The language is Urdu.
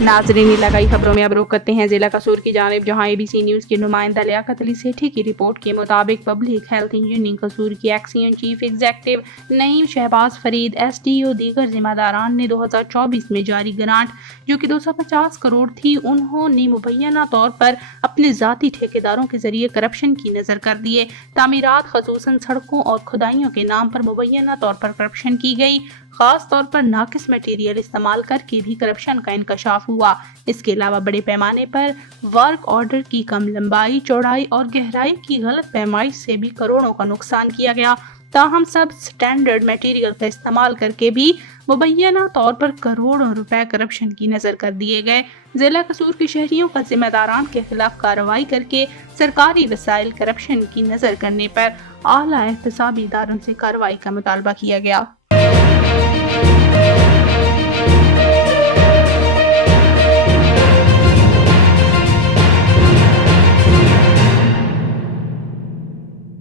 ناظرین لگائی خبروں میں اب رخ کرتے ہیں ضلع قصور کی جانب، جہاں ABC نیوز کے نمائندہ لیاقت علی سیٹھی کی رپورٹ کے مطابق پبلک ہیلتھ انجینئرنگ قصور کی ایکسیئن چیف ایگزیکٹو نعیم شہباز فرید SDO دیگر ذمہ داران نے 2024 میں جاری گرانٹ جو کہ 250 کروڑ تھی، انہوں نے مبینہ طور پر اپنے ذاتی ٹھیکیداروں کے ذریعے کرپشن کی نظر کر دیے۔ تعمیرات خصوصاً سڑکوں اور کھدائیوں کے نام پر مبینہ طور پر کرپشن کی گئی، خاص طور پر ناقص میٹیریل استعمال کر کے بھی کرپشن کا انکشاف ہوا۔ اس کے علاوہ بڑے پیمانے پر ورک آرڈر کی کم لمبائی، چوڑائی اور گہرائی کی غلط پیمائش سے بھی کروڑوں کا نقصان کیا گیا۔ تاہم سب سٹینڈرڈ میٹیریل کا استعمال کر کے بھی مبینہ طور پر کروڑوں روپے کرپشن کی نظر کر دیے گئے۔ ضلع قصور کے شہریوں کا ذمہ داران کے خلاف کارروائی کر کے سرکاری وسائل کرپشن کی نظر کرنے پر اعلیٰ احتسابی اداروں سے کارروائی کا مطالبہ کیا گیا۔